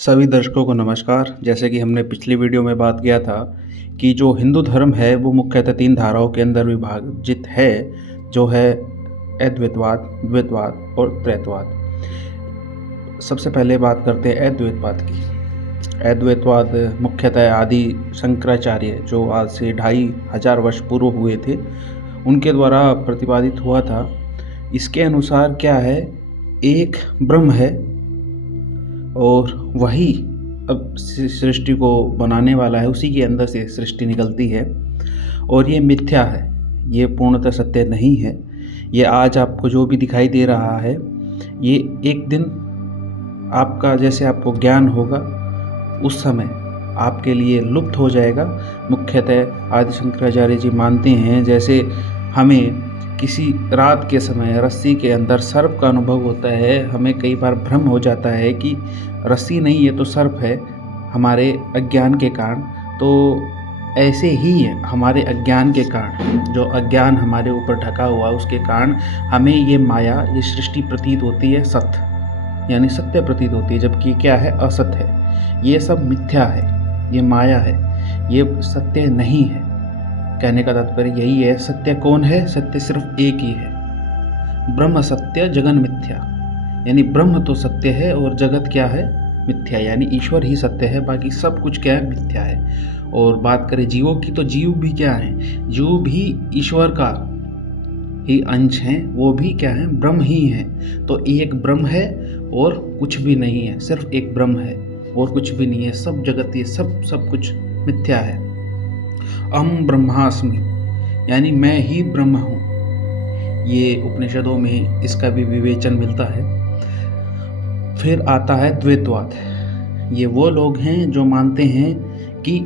सभी दर्शकों को नमस्कार। जैसे कि हमने पिछली वीडियो में बात किया था कि जो हिंदू धर्म है वो मुख्यतः 3 धाराओं के अंदर विभाजित है, जो है अद्वैतवाद, द्वैतवाद और त्रैतवाद। सबसे पहले बात करते हैं अद्वैतवाद की। अद्वैतवाद मुख्यतः आदि शंकराचार्य, जो आज से 2500 वर्ष पूर्व हुए थे, उनके द्वारा प्रतिपादित हुआ था। इसके अनुसार क्या है, एक ब्रह्म है और वही अब सृष्टि को बनाने वाला है, उसी के अंदर से सृष्टि निकलती है और ये मिथ्या है, ये पूर्णतः सत्य नहीं है। ये आज आपको जो भी दिखाई दे रहा है, ये एक दिन आपका जैसे आपको ज्ञान होगा उस समय आपके लिए लुप्त हो जाएगा। मुख्यतः आदि शंकराचार्य जी मानते हैं, जैसे हमें किसी रात के समय रस्सी के अंदर सर्प का अनुभव होता है, हमें कई बार भ्रम हो जाता है कि रस्सी नहीं ये तो सर्प है, हमारे अज्ञान के कारण। तो ऐसे ही हमारे अज्ञान के कारण, जो अज्ञान हमारे ऊपर ढका हुआ उसके कारण हमें ये माया, ये सृष्टि प्रतीत होती है सत्य, यानी सत्य प्रतीत होती है, जबकि क्या है, असत्य है। ये सब मिथ्या है, ये माया है, ये सत्य नहीं है। कहने का तात्पर्य यही है। सत्य कौन है? सत्य सिर्फ एक ही है, ब्रह्म सत्य जगन मिथ्या। यानी ब्रह्म तो सत्य है और जगत क्या है, मिथ्या, यानी ईश्वर ही सत्य है, बाकी सब कुछ क्या है, मिथ्या है। और बात करें जीवों की, तो जीव भी क्या है, जीव भी ईश्वर का ही अंश हैं, वो भी क्या है, ब्रह्म ही है। तो एक ब्रह्म है और कुछ भी नहीं है, सिर्फ एक ब्रह्म है और कुछ भी नहीं है। सब जगत, ये सब कुछ मिथ्या है। अहम ब्रह्मास्मि, यानी मैं ही ब्रह्म हूँ। ये उपनिषदों में इसका भी विवेचन मिलता है। फिर आता है द्वैतवाद। ये वो लोग हैं जो मानते हैं कि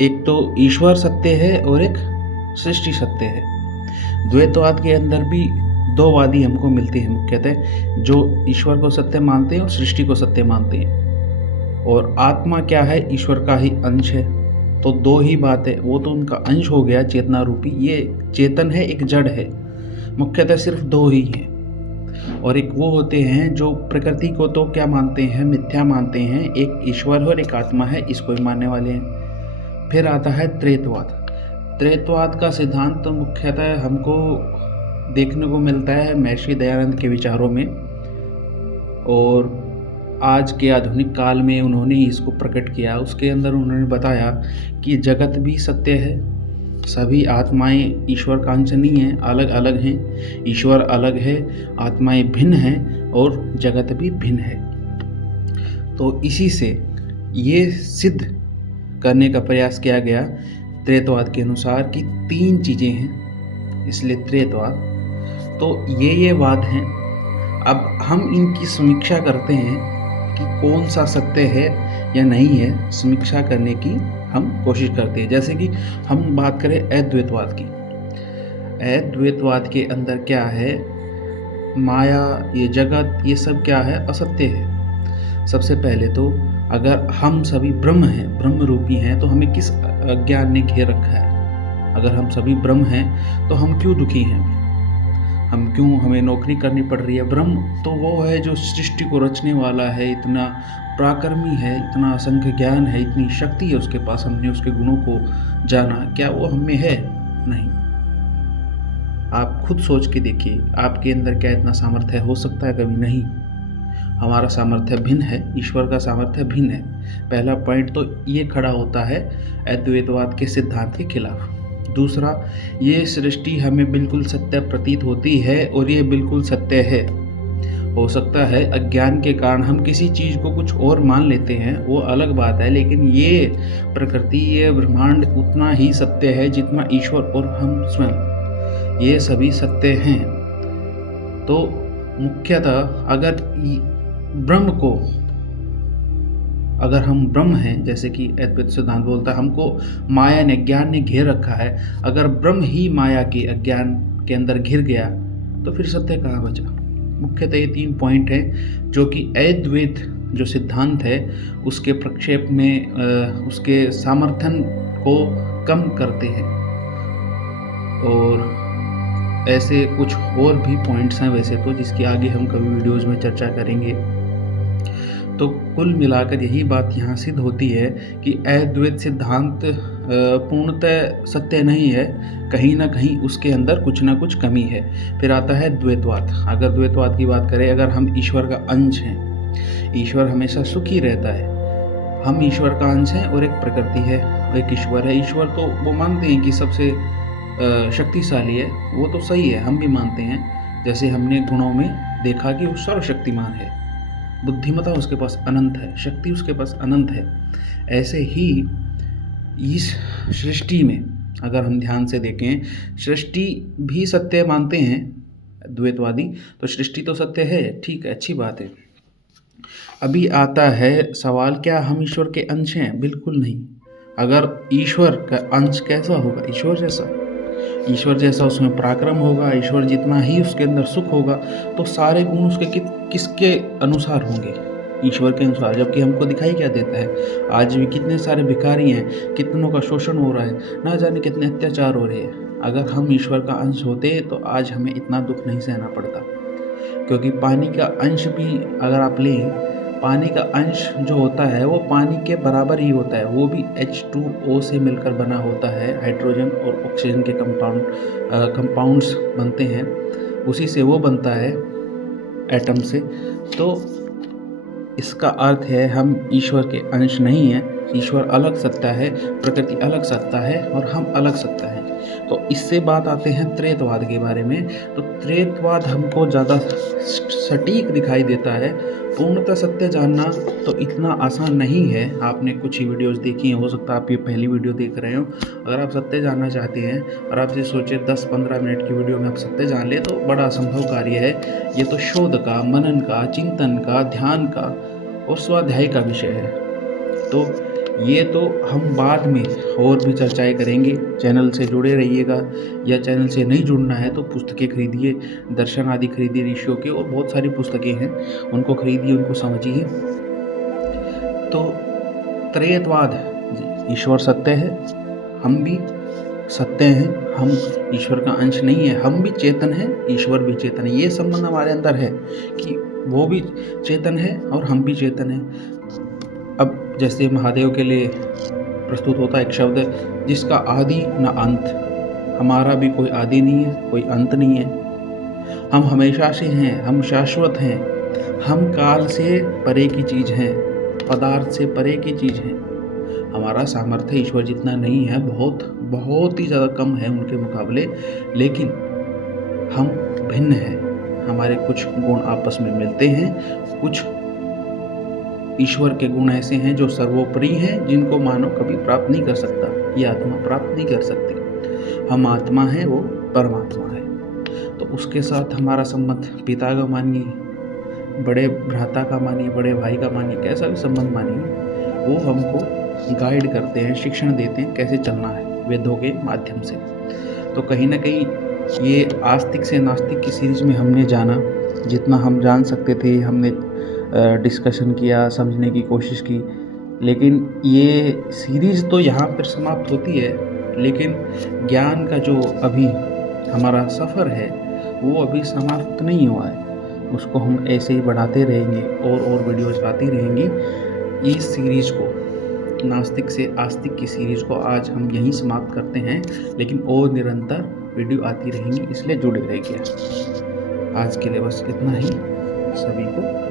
एक तो ईश्वर सत्य है और एक सृष्टि सत्य है। द्वैतवाद के अंदर भी दो वादी हमको मिलते हैं, मुख्यतः जो ईश्वर को सत्य मानते हैं और सृष्टि को सत्य मानते हैं। और आत्मा क्या है, ईश्वर का ही अंश है। तो दो ही बात है, वो तो उनका अंश हो गया चेतना रूपी, ये चेतन है, एक जड़ है। मुख्यतः सिर्फ दो ही हैं। और एक वो होते हैं जो प्रकृति को तो क्या मानते हैं, मिथ्या मानते हैं, एक ईश्वर और एक आत्मा है, इसको ही मानने वाले हैं। फिर आता है त्रैतवाद। त्रैतवाद का सिद्धांत तो मुख्यतः हमको देखने को मिलता है महर्षि दयानंद के विचारों में, और आज के आधुनिक काल में उन्होंने इसको प्रकट किया। उसके अंदर उन्होंने बताया कि जगत भी सत्य है, सभी आत्माएं ईश्वर का अंश नहीं है, अलग अलग हैं। ईश्वर अलग है, आत्माएं भिन्न हैं और जगत भी भिन्न है। तो इसी से ये सिद्ध करने का प्रयास किया गया त्रैतवाद के अनुसार कि 3 चीज़ें हैं, इसलिए त्रैतवाद। तो ये वाद हैं। अब हम इनकी समीक्षा करते हैं कि कौन सा सत्य है या नहीं है, समीक्षा करने की हम कोशिश करते हैं। जैसे कि हम बात करें अद्वैतवाद की। अद्वैतवाद के अंदर क्या है, माया, ये जगत, ये सब क्या है, असत्य है। सबसे पहले तो अगर हम सभी ब्रह्म हैं, ब्रह्म रूपी हैं, तो हमें किस अज्ञान ने घेर रखा है? अगर हम सभी ब्रह्म हैं तो हम क्यों दुखी हैं? हम क्यों, हमें नौकरी करनी पड़ रही है? ब्रह्म तो वो है जो सृष्टि को रचने वाला है, इतना पराक्रमी है, इतना असंख्य ज्ञान है, इतनी शक्ति है उसके पास, हमने उसके गुणों को जाना। क्या वो हम में है? नहीं। आप खुद सोच के देखिए, आपके अंदर क्या इतना सामर्थ्य हो सकता है? कभी नहीं। हमारा सामर्थ्य भिन्न है, ईश्वर का सामर्थ्य भिन्न है। पहला पॉइंट तो ये खड़ा होता है अद्वैतवाद के सिद्धांत के खिलाफ। दूसरा, ये सृष्टि हमें बिल्कुल सत्य प्रतीत होती है और ये बिल्कुल सत्य है। हो सकता है अज्ञान के कारण हम किसी चीज़ को कुछ और मान लेते हैं, वो अलग बात है, लेकिन ये प्रकृति, ये ब्रह्मांड उतना ही सत्य है जितना ईश्वर और हम स्वयं, ये सभी सत्य हैं। तो मुख्यतः अगर ब्रह्म को, अगर हम ब्रह्म हैं, जैसे कि अद्वैत सिद्धांत बोलता है हमको माया ने, ज्ञान ने घेर रखा है, अगर ब्रह्म ही माया के अज्ञान के अंदर घिर गया तो फिर सत्य कहाँ बचा? मुख्यतः ये 3 पॉइंट हैं जो कि अद्वैत जो सिद्धांत है उसके प्रक्षेप में उसके सामर्थ्य को कम करते हैं। और ऐसे कुछ और भी पॉइंट्स हैं वैसे तो, जिसकी आगे हम कभी वीडियोज़ में चर्चा करेंगे। तो कुल मिलाकर यही बात यहाँ सिद्ध होती है कि अद्वैत सिद्धांत पूर्णतः सत्य नहीं है, कहीं ना कहीं उसके अंदर कुछ ना कुछ कमी है। फिर आता है द्वैतवाद। अगर द्वैतवाद की बात करें, अगर हम ईश्वर का अंश हैं, ईश्वर हमेशा सुखी रहता है, हम ईश्वर का अंश हैं और एक प्रकृति है, एक ईश्वर है। ईश्वर तो वो मानते हैं कि सबसे शक्तिशाली है, वो तो सही है, हम भी मानते हैं। जैसे हमने गुणों में देखा कि वो सर्वशक्तिमान है, बुद्धिमत्ता उसके पास अनंत है, शक्ति उसके पास अनंत है। ऐसे ही इस सृष्टि में अगर हम ध्यान से देखें, सृष्टि भी सत्य मानते हैं द्वैतवादी, तो सृष्टि तो सत्य है, ठीक है, अच्छी बात है। अभी आता है सवाल, क्या हम ईश्वर के अंश हैं? बिल्कुल नहीं। अगर ईश्वर का अंश कैसा होगा? ईश्वर जैसा उसमें पराक्रम होगा, ईश्वर जितना ही उसके अंदर सुख होगा, तो सारे गुण उसके किसके अनुसार होंगे? ईश्वर के अनुसार। जबकि हमको दिखाई क्या देता है, आज भी कितने सारे भिखारी हैं, कितनों का शोषण हो रहा है, ना जाने कितने अत्याचार हो रहे हैं। अगर हम ईश्वर का अंश होते तो आज हमें इतना दुख नहीं सहना पड़ता। क्योंकि पानी का अंश भी अगर आप लें, पानी का अंश जो होता है वो पानी के बराबर ही होता है, वो भी H2O से मिलकर बना होता है। हाइड्रोजन और ऑक्सीजन के कंपाउंड्स बनते हैं, उसी से वो बनता है, एटम से। तो इसका अर्थ है हम ईश्वर के अंश नहीं हैं। ईश्वर अलग सत्ता है, प्रकृति अलग सत्ता है और हम अलग सत्ता है। तो इससे बात आते हैं त्रैतवाद के बारे में। तो त्रैतवाद हमको ज़्यादा सटीक दिखाई देता है। पूर्णतः सत्य जानना तो इतना आसान नहीं है। आपने कुछ ही वीडियोस देखी हैं, हो सकता है आप ये पहली वीडियो देख रहे हो। अगर आप सत्य जानना चाहते हैं और आप ये सोचे 10-15 मिनट की वीडियो में आप सत्य जान ले, तो बड़ा असंभव कार्य है। ये तो शोध का, मनन का, चिंतन का, ध्यान का और स्वाध्याय का विषय है। तो ये तो हम बाद में और भी चर्चाएं करेंगे। चैनल से जुड़े रहिएगा, या चैनल से नहीं जुड़ना है तो पुस्तकें खरीदिए, दर्शन आदि खरीदिए ऋषियों के, और बहुत सारी पुस्तकें हैं, उनको खरीदिए, उनको समझिए। तो त्रैतवाद, ईश्वर सत्य है, हम भी सत्य हैं, हम ईश्वर का अंश नहीं है, हम भी चेतन हैं, ईश्वर भी चेतन है। ये संबंध हमारे अंदर है कि वो भी चेतन है और हम भी चेतन हैं। अब जैसे महादेव के लिए प्रस्तुत होता है एक शब्द, जिसका आदि न अंत। हमारा भी कोई आदि नहीं है, कोई अंत नहीं है। हम हमेशा से हैं, हम शाश्वत हैं, हम काल से परे की चीज़ हैं, पदार्थ से परे की चीज़ हैं। हमारा सामर्थ्य ईश्वर जितना नहीं है, बहुत बहुत ही ज़्यादा कम है उनके मुकाबले, लेकिन हम भिन्न हैं। हमारे कुछ गुण आपस में मिलते हैं, कुछ ईश्वर के गुण ऐसे हैं जो सर्वोपरि हैं, जिनको मानव कभी प्राप्त नहीं कर सकता, ये आत्मा प्राप्त नहीं कर सकती। हम आत्मा हैं, वो परमात्मा है। तो उसके साथ हमारा संबंध पिता का मानिए, बड़े भ्राता का मानिए, बड़े भाई का मानिए, कैसा भी संबंध मानिए, वो हमको गाइड करते हैं, शिक्षण देते हैं कैसे चलना है वेदों के माध्यम से। तो कहीं ना कहीं ये आस्तिक से नास्तिक की सीरीज में हमने जाना, जितना हम जान सकते थे हमने डिस्कशन किया, समझने की कोशिश की। लेकिन ये सीरीज़ तो यहाँ पर समाप्त होती है, लेकिन ज्ञान का जो अभी हमारा सफ़र है वो अभी समाप्त नहीं हुआ है। उसको हम ऐसे ही बढ़ाते रहेंगे और वीडियोज़ आती रहेंगी। इस सीरीज़ को, नास्तिक से आस्तिक की सीरीज़ को आज हम यहीं समाप्त करते हैं, लेकिन और निरंतर वीडियो आती रहेंगी, इसलिए जुड़े रहिए। आज के लिए बस इतना ही। सभी को